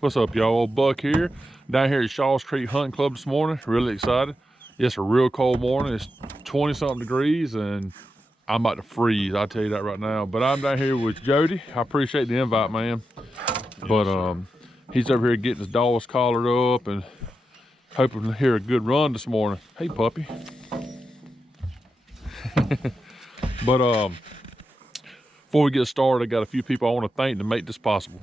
What's up, y'all? Old Buck here. Down here at Shaw's Creek Hunting Club this morning. Really excited. It's a real cold morning. It's 20-something degrees and I'm about to freeze. I'll tell you that right now. But I'm down here with Jody. I appreciate the invite, man. But he's over here getting his dogs collared up and hoping to hear a good run this morning. Hey, puppy. But before we get started, I got a few people I want to thank to make this possible.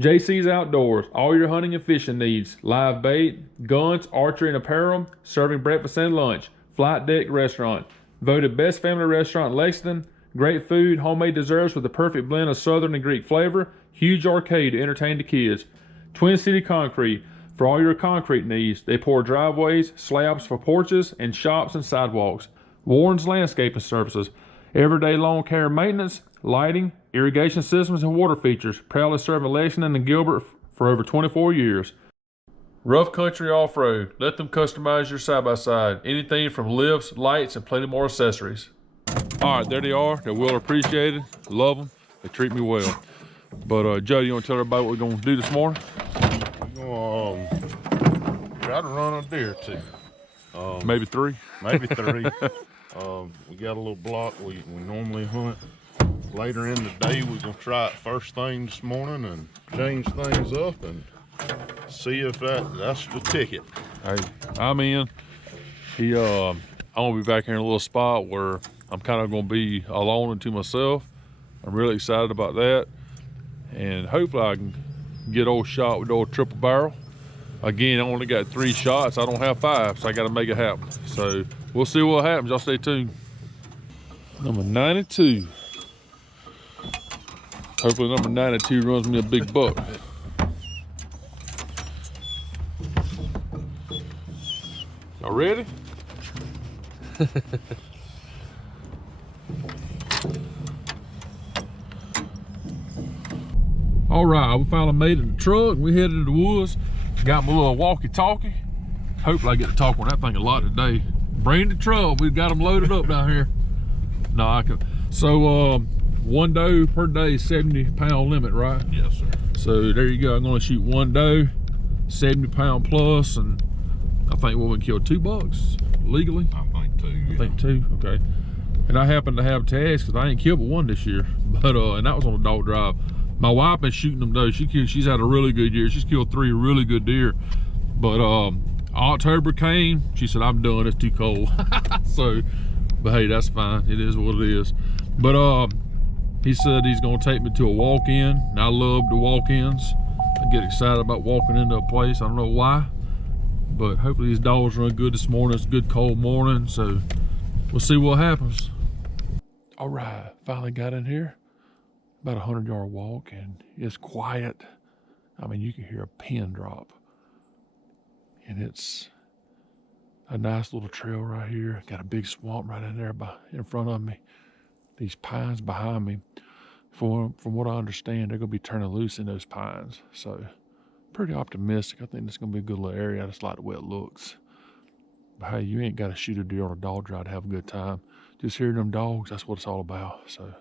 JC's Outdoors, all your hunting and fishing needs. Live bait, guns, archery and apparel, serving breakfast and lunch. Flight Deck Restaurant, voted best family restaurant in Lexington. Great food, homemade desserts with a perfect blend of Southern and Greek flavor. Huge arcade to entertain the kids. Twin City Concrete, for all your concrete needs. They pour driveways, slabs for porches, and shops and sidewalks. Warren's Landscaping Services, everyday lawn care and maintenance, lighting, irrigation systems, and water features. Proudly serving Lexington and Gilbert for over 24 years. Rough Country Off-Road. Let them customize your side-by-side. Anything from lifts, lights, and plenty more accessories. All right, there they are. They're well appreciated. Love them. They treat me well. But Jody, you want to tell everybody what we're going to do this morning? We're going to try to run a deer or two. Maybe three? Maybe three. We got a little block we normally hunt. Later in the day, we're going to try it first thing this morning and change things up and see if that's the ticket. Hey, I'm in. I'm going to be back here in a little spot where I'm kind of going to be alone and to myself. I'm really excited about that. And hopefully I can get old shot with the old triple barrel. Again, I only got 3 shots. I don't have 5, so I got to make it happen. So we'll see what happens. Y'all stay tuned. Number 92. Hopefully number 92 runs me a big buck. Y'all ready? All right, we finally made it in the truck. We headed to the woods. Got my little walkie-talkie. Hopefully I get to talk on that thing a lot today. Bring the truck. We've got them loaded up down here. No, I can. So 1 doe per day, 70-pound limit, right? Yes, sir. So there you go. I'm going to shoot 1 doe, 70-pound plus, and I think we can kill 2 bucks legally. I think 2. Yeah. I think 2. Okay. And I happen to have tags because I ain't killed but 1 this year, but and that was on a dog drive. My wife been shooting them though. She's had a really good year. She's killed 3 really good deer. But October came. She said, "I'm done. It's too cold." So, but hey, that's fine. It is what it is. But he said he's gonna take me to a walk-in, and I love the walk-ins. I get excited about walking into a place. I don't know why, but hopefully these dogs run good this morning. It's a good cold morning, so we'll see what happens. All right, finally got in here. About a 100-yard walk, and it's quiet. I mean, you can hear a pin drop. And it's a nice little trail right here. Got a big swamp right in there in front of me. These pines behind me. From what I understand, they're gonna be turning loose in those pines. So pretty optimistic. I think it's gonna be a good little area. I just like the way it looks. But hey, you ain't gotta shoot a deer on a dog drive to have a good time. Just hearing them dogs, that's what it's all about. So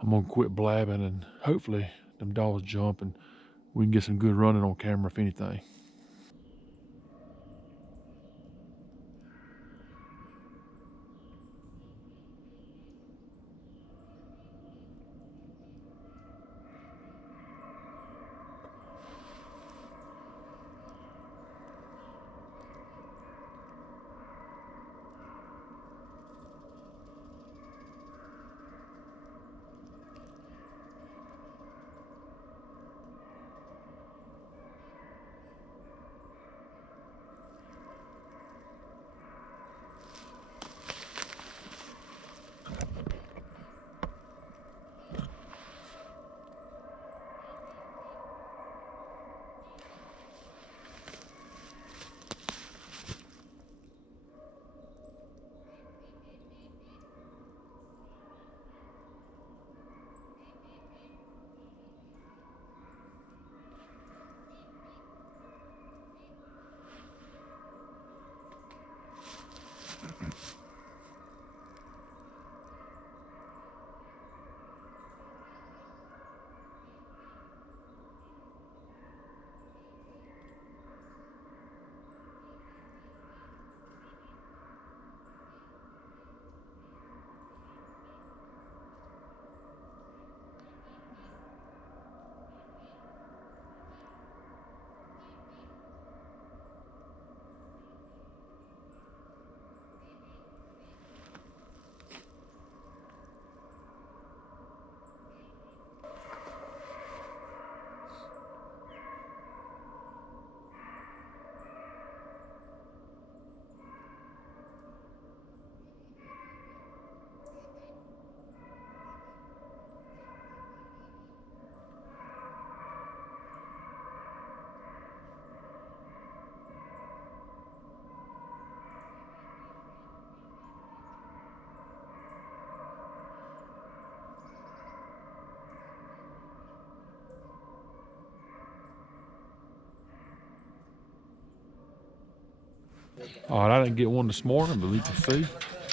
I'm gonna quit blabbing and hopefully them dogs jump and we can get some good running on camera if anything. All right, I didn't get one this morning, but we can see.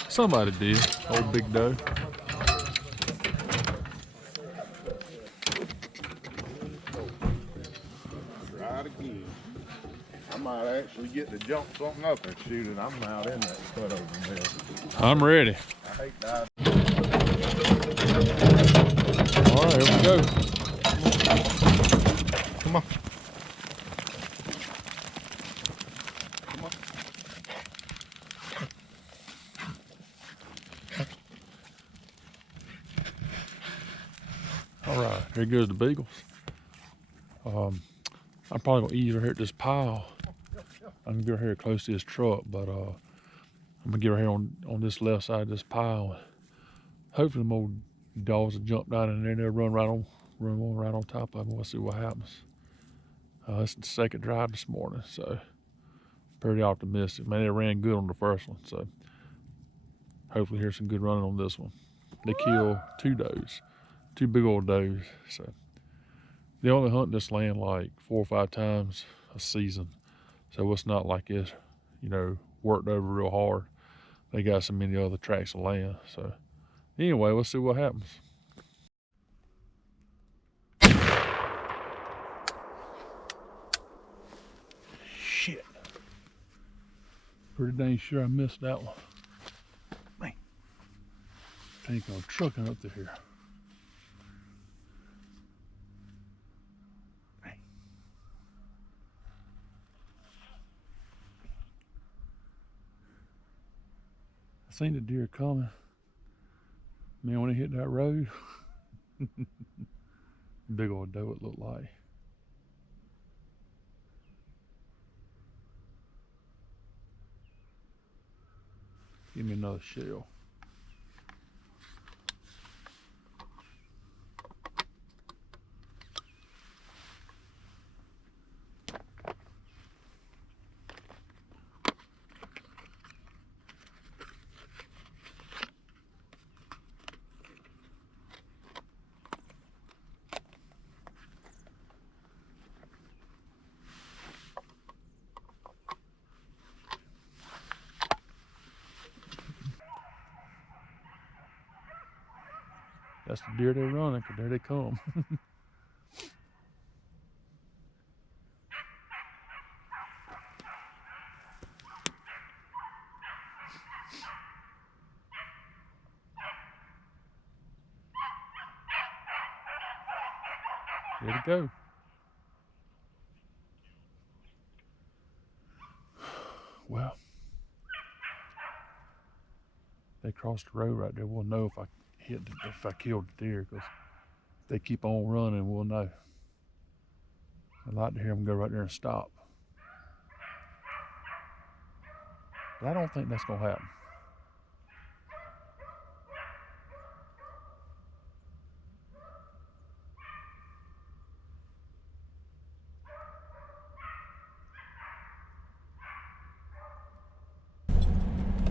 Somebody did. Old big doe. Try it again. I might actually get to jump something up and shoot it. I'm out in that cut over there. I'm ready. I hate that. All right, here we go. Come on. Come on. All right, here goes the beagles. I'm probably gonna ease her here at this pile. I'm gonna get her here close to this truck, but I'm gonna get her here on this left side of this pile. Hopefully them old dogs will jump down in there and they'll run right on top of them. We'll see what happens. It's the second drive this morning, so pretty optimistic. Man, they ran good on the first one, so hopefully here's some good running on this one. They killed 2 does, 2 big old does. So they only hunt this land like 4 or 5 times a season, so it's not like it's, you know, worked over real hard. They got so many other tracts of land. So anyway, let's see what happens. Shit. Pretty dang sure I missed that one. Man. Think I'm trucking up to here. Man. I seen the deer coming. Man, when it hit that road, big old doe it looked like. Give me another shell. That's the deer they're running, because there they come. There they go. Well, they crossed the road right there. We'll know if I killed the deer, because if they keep on running, we'll know. I'd like to hear them go right there and stop. But I don't think that's gonna happen.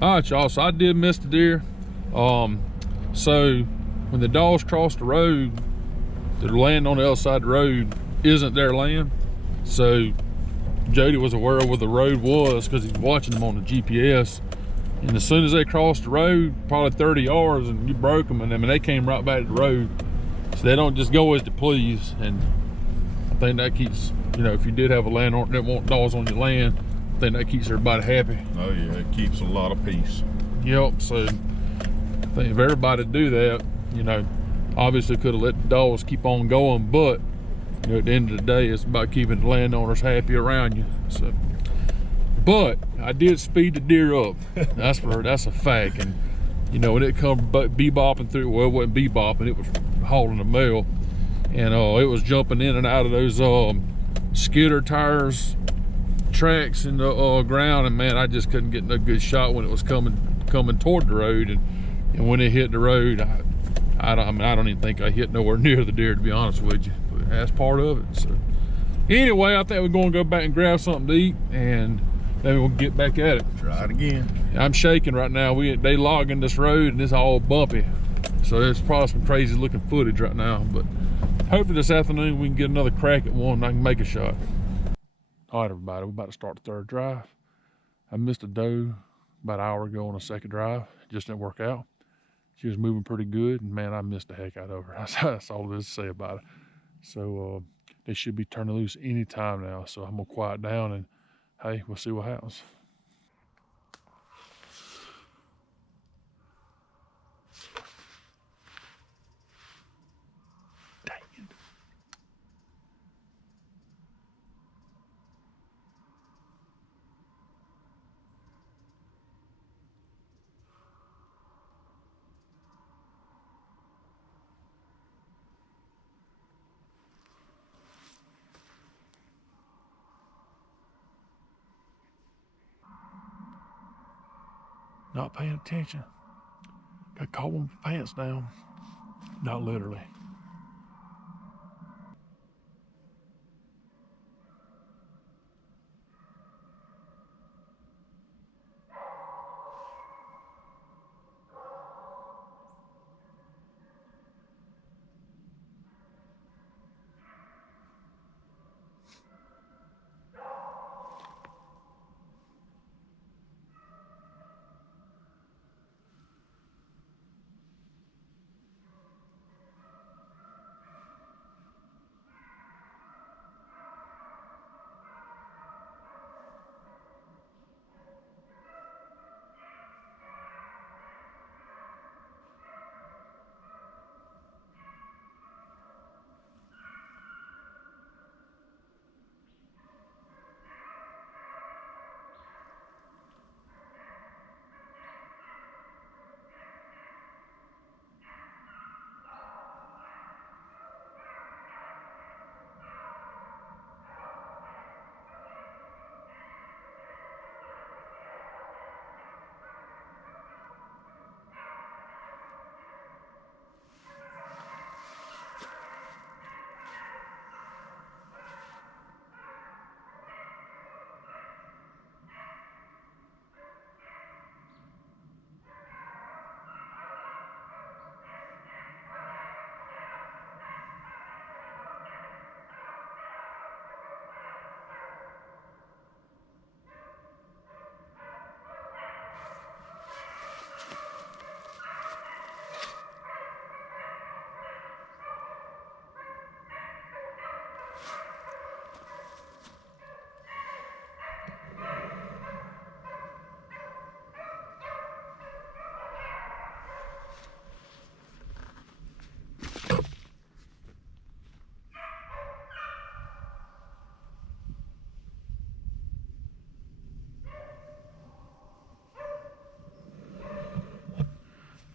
All right, y'all, so I did miss the deer. So when the dogs cross the road, the land on the other side of the road isn't their land. So Jody was aware of where the road was because he's watching them on the GPS. And as soon as they crossed the road, probably 30 yards, and you broke them, and I mean, they came right back to the road. So they don't just go as they please. And I think that keeps, you know, if you did have a landowner that want dogs on your land, I think that keeps everybody happy. Oh yeah, it keeps a lot of peace. Yep, so I think if everybody do that, you know, obviously could have let the dogs keep on going, but you know, at the end of the day, it's about keeping the landowners happy around you. So, but I did speed the deer up. That's a fact. And you know, when it come bebopping through, well, it wasn't bebopping, it was hauling a mail, and it was jumping in and out of those skidder tires tracks in the ground, and man, I just couldn't get no good shot when it was coming toward the road, and when it hit the road, I don't even think I hit nowhere near the deer, to be honest with you. But that's part of it. So anyway, I think we're gonna go back and grab something to eat, and then we'll get back at it. Try it again. I'm shaking right now. They logging this road, and it's all bumpy, so there's probably some crazy looking footage right now, but hopefully this afternoon we can get another crack at one and I can make a shot. All right, everybody, we're about to start the third drive. I missed a doe about an hour ago on a second drive. It just didn't work out. She was moving pretty good, and man, I missed the heck out of her. That's all there is to say about it. So they should be turning loose any time now. So I'm gonna quiet down, and hey, we'll see what happens. Dang it. Not paying attention. Got caught with my pants down. Not literally.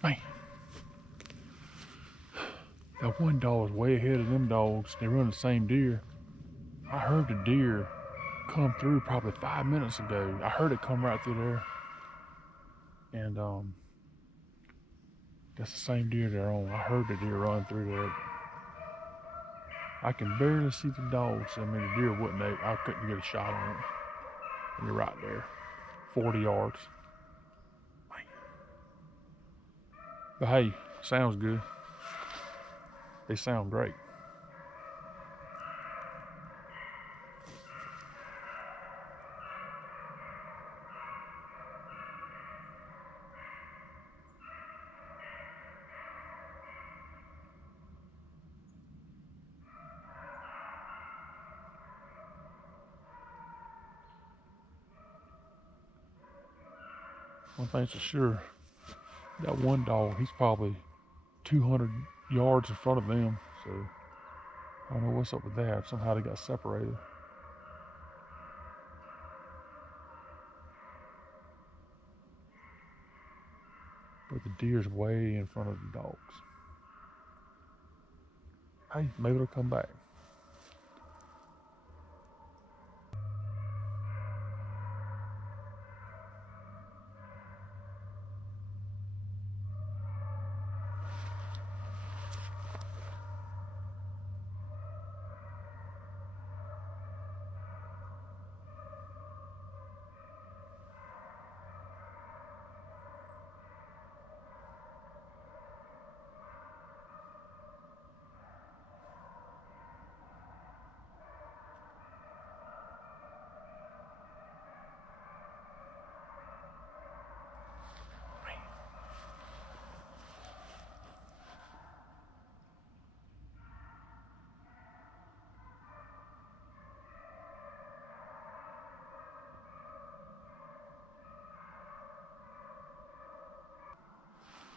Man, that one dog was way ahead of them dogs. They run the same deer. I heard the deer come through probably 5 minutes ago. I heard it come right through there. And that's the same deer they're on. I heard the deer run through there. I can barely see the dogs. I mean, the deer wouldn't. I couldn't get a shot on it. And you're right there, 40 yards. But hey, sounds good. They sound great. One thing's for sure, that one dog, he's probably 200 yards in front of them. So I don't know what's up with that. Somehow they got separated. But the deer's way in front of the dogs. Hey, maybe they'll come back.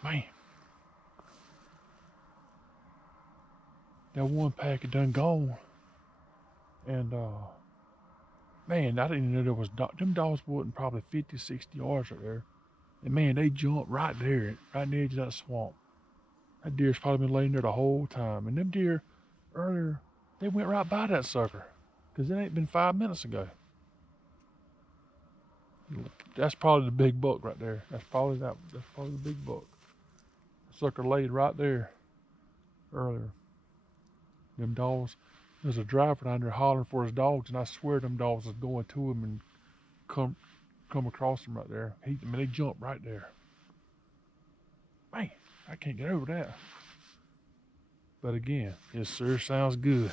Man. That one packet done gone. And, man, I didn't even know there was them dogs wasn't probably 50, 60 yards right there. And man, they jumped right there, right in the edge of that swamp. That deer's probably been laying there the whole time. And them deer earlier, they went right by that sucker. Because it ain't been 5 minutes ago. That's probably the big buck right there. That's probably the big buck. The sucker laid right there earlier. Them dogs, there's a driver down there hollering for his dogs, and I swear them dogs was going to him and come across him right there. They jumped right there. Man, I can't get over that. But again, it sure sounds good.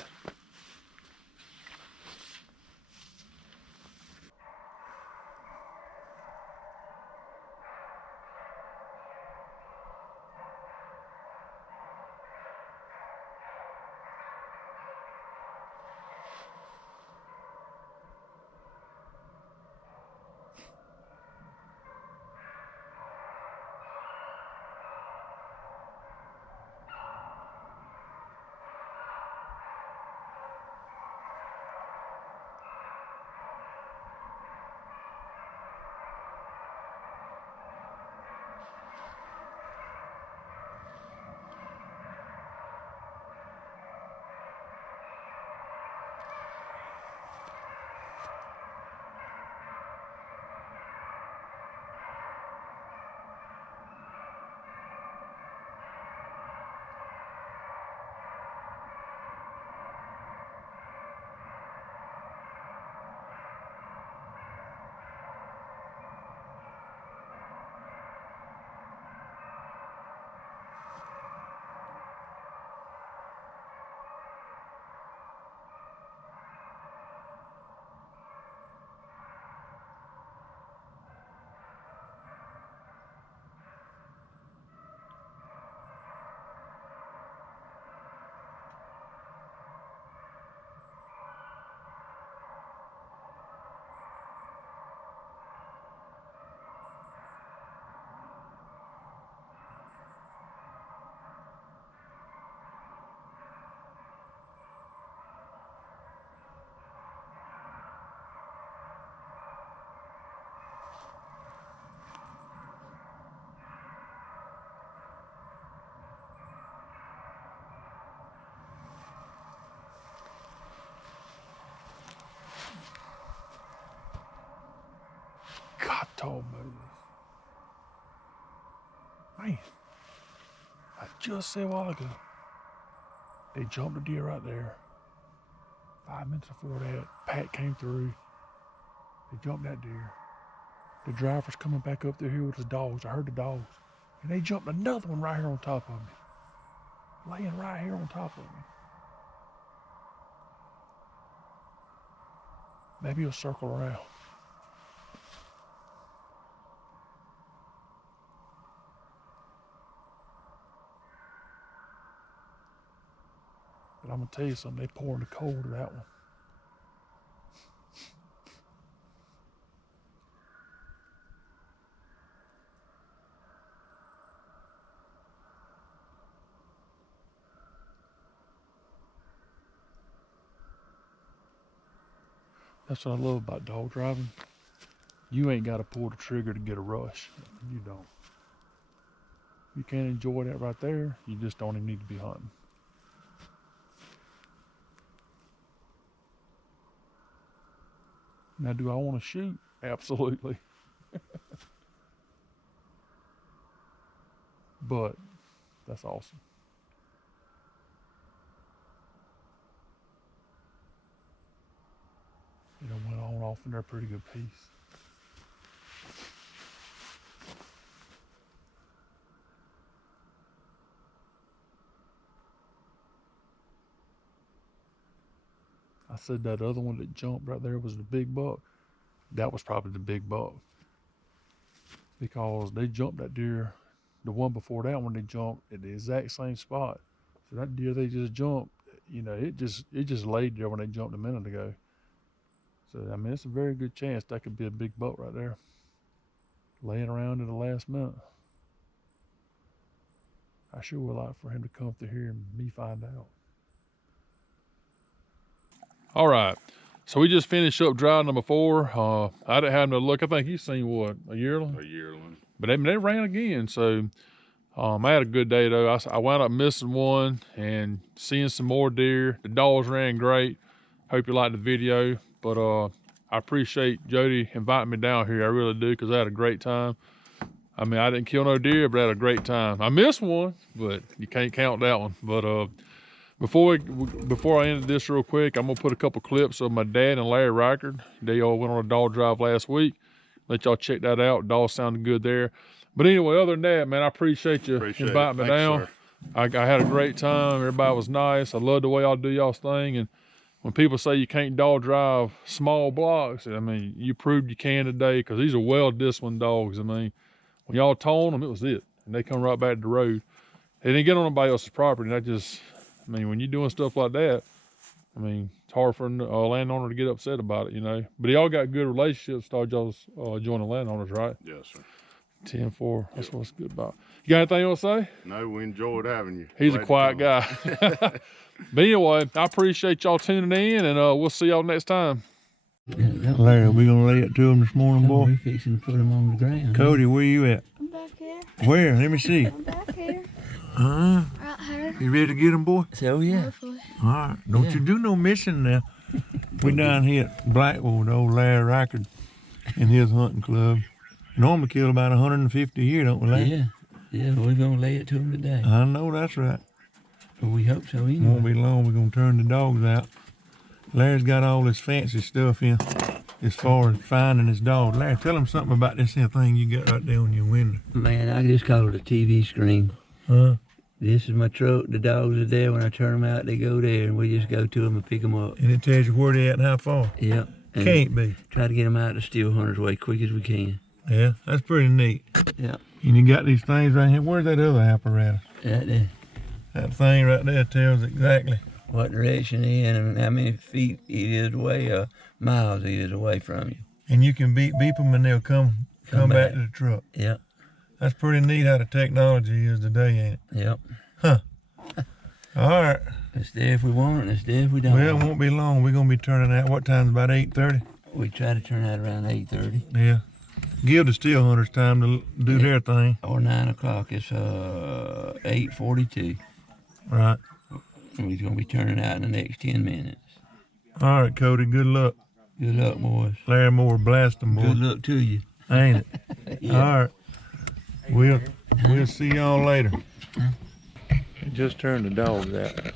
God told me this. Man, I just said a while ago, they jumped a deer right there. 5 minutes before that, Pat came through. They jumped that deer. The driver's coming back up through here with his dogs. I heard the dogs. And they jumped another one right here on top of me. Laying right here on top of me. Maybe he'll circle around. But I'm going to tell you something, they pouring the coal to that one. That's what I love about dog driving. You ain't got to pull the trigger to get a rush. You don't. You can't enjoy that right there. You just don't even need to be hunting. Now, do I want to shoot? Absolutely. But that's awesome. You know, went on off in there a pretty good piece. I said that other one that jumped right there was the big buck. That was probably the big buck. Because they jumped that deer, the one before that one, they jumped at the exact same spot. So that deer they just jumped, you know, it just laid there when they jumped a minute ago. So, I mean, it's a very good chance that could be a big buck right there. Laying around at the last minute. I sure would like for him to come through here and me find out. All right, so we just finished up drive number 4. I didn't have no look. I think you seen what, a yearling? A yearling. But they ran again, so I had a good day though. I wound up missing one and seeing some more deer. The dogs ran great. Hope you liked the video, but I appreciate Jody inviting me down here. I really do, because I had a great time. I mean, I didn't kill no deer, but I had a great time. I missed one, but you can't count that one. But before I end this real quick, I'm gonna put a couple clips of my dad and Larry Ricard. They all went on a dog drive last week. Let y'all check that out. Dogs sounded good there. But anyway, other than that, man, I appreciate you inviting me down. I had a great time. Everybody was nice. I love the way y'all do y'all's thing. And when people say you can't dog drive small blocks, I mean, you proved you can today, because these are well-disciplined dogs. I mean, when y'all towed them, it was it. And they come right back to the road. They didn't get on anybody else's property. And I mean, when you're doing stuff like that, I mean, it's hard for a landowner to get upset about it, you know. But y'all got good relationships, thought y'all's joining landowners, right? Yes, sir. 10-4, that's what's good about. You got anything else to say? No, we enjoyed having you. He's a quiet guy. But anyway, I appreciate y'all tuning in, and we'll see y'all next time. Larry, we gonna lay it to him this morning, boy? We're fixing to put him on the ground. Cody, where you at? I'm back here. Where? Let me see. I'm back here. Huh? Right here. You ready to get him, boy? So yeah. Hopefully. All right. Don't you do no missing now. We down here at Blackwood with old Larry Ricard and his hunting club. Normally kill about 150 a year, don't we, Larry? Yeah. Yeah, we're gonna lay it to him today. I know that's right. Well, we hope so anyway. Won't be long. We're gonna turn the dogs out. Larry's got all this fancy stuff in as far as finding his dog. Larry, tell him something about this here thing you got right there on your window. Man, I just call it a TV screen. Huh? This is my truck. The dogs are there. When I turn them out, they go there, and we just go to them and pick them up. And it tells you where they at and how far. Yep. And Can't be. try to get them out the steel hunters way quick as we can. Yeah, that's pretty neat. Yep. And you got these things right here. Where's that other apparatus? Right there. That thing right there tells exactly. What direction it is and how many feet it is away or miles it is away from you. And you can beep them and they'll come back to the truck. Yep. That's pretty neat how the technology is today, ain't it? Yep. Huh. All right. It's there if we want it, and it's there if we don't. Well, it won't be long. We're going to be turning out. What time's about 8:30? We try to turn out around 8:30. Yeah. Give the steel hunters time to do their thing. Or 9 o'clock. It's 8:42. Right. And we're gonna be turning out in the next 10 minutes. All right, Cody. Good luck. Good luck, boys. Larry Moore, blast them, boys. Good luck to you. Ain't it? Yeah. All right. We'll see y'all later. Just turned the dogs out.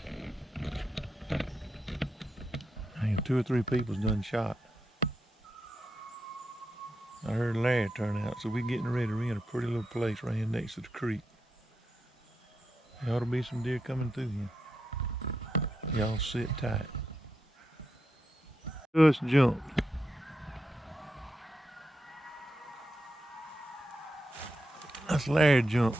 Man, 2 or 3 people's done shot. I heard Larry turn out, so we're getting ready. We're in a pretty little place right here next to the creek. There ought to be some deer coming through here. Y'all sit tight. Just jumped. That's Larry jumped.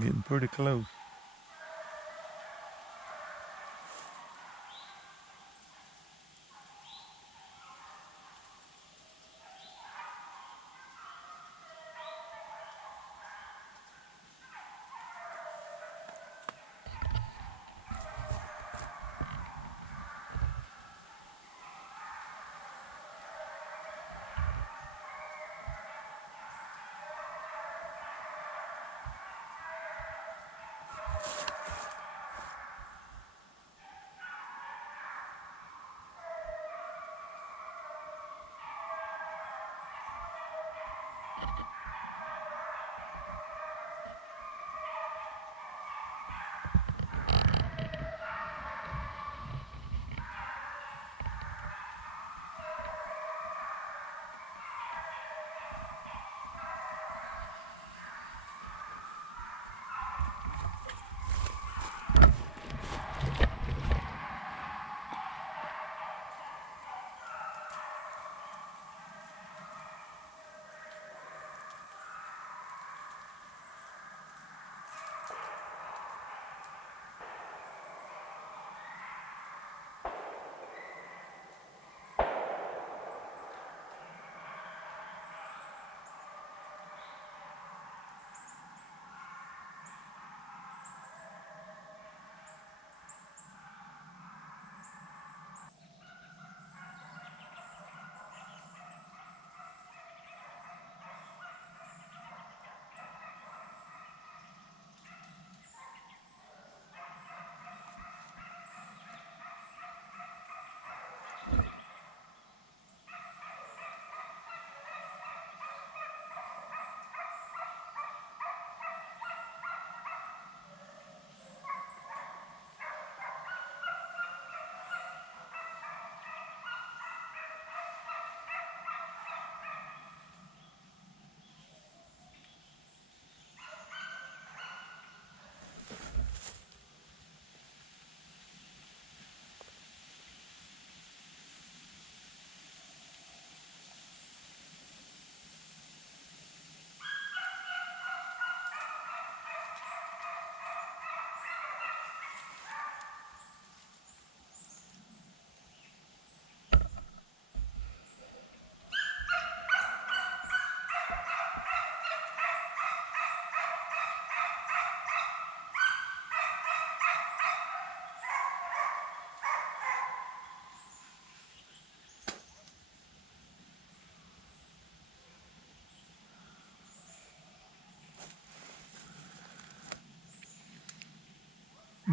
Getting pretty close.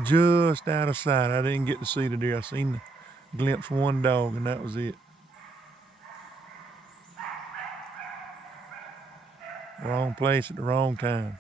Just out of sight. I didn't get to see the deer. I seen the glimpse of one dog, and that was it. Wrong place at the wrong time.